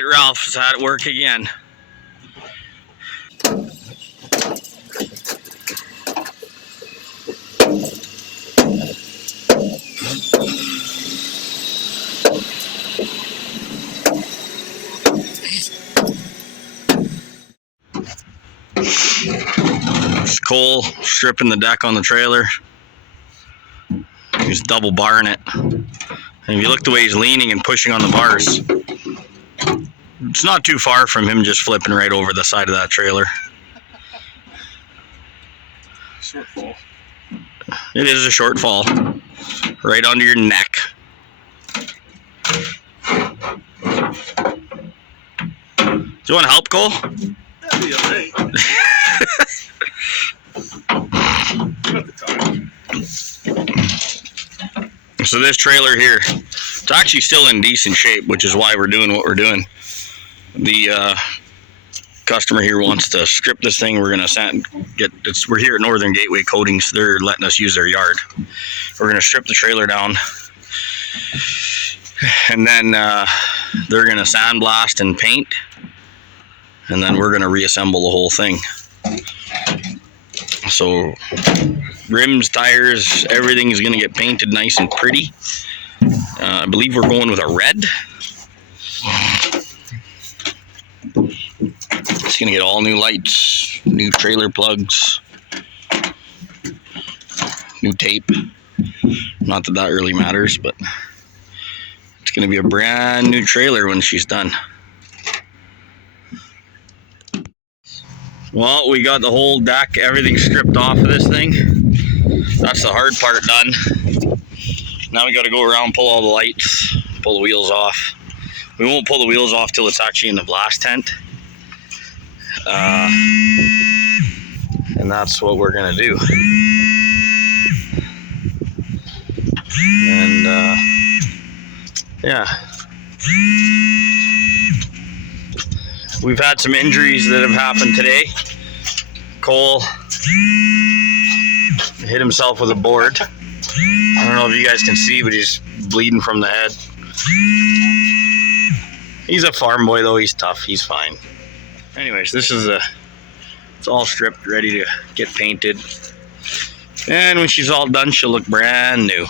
Bucket Ralph is at work again. It's Cole stripping the deck on the trailer. He's double barring it. And if you look the way he's leaning and pushing on the bars, it's not too far from him just flipping right over the side of that trailer. Short fall. It is a short fall. Right under your neck. Do you want to help, Cole? That'd be alright. Got the time. So this trailer here, it's actually still in decent shape, which is why we're doing what we're doing. The customer here wants to strip this thing. We're gonna we're here at Northern Gateway Coatings. They're letting us use their yard. We're gonna strip the trailer down, and then they're gonna sandblast and paint, and then we're gonna reassemble the whole thing. So rims, tires, everything is gonna get painted nice and pretty. I believe we're going with a red. It's gonna get all new lights, new trailer plugs, new tape. Not that that really matters, but it's gonna be a brand new trailer when she's done. Well, we got the whole deck, everything stripped off of this thing. That's the hard part done. Now we got to go around, pull all the lights, pull the wheels off. We won't pull the wheels off till it's actually in the blast tent. And that's what we're gonna do. And yeah, we've had some injuries that have happened today. Cole hit himself with a board. I don't know if you guys can see, but he's bleeding from the head. He's a farm boy though, he's tough, he's fine. Anyways, this is it's all stripped, ready to get painted. And when she's all done, she'll look brand new.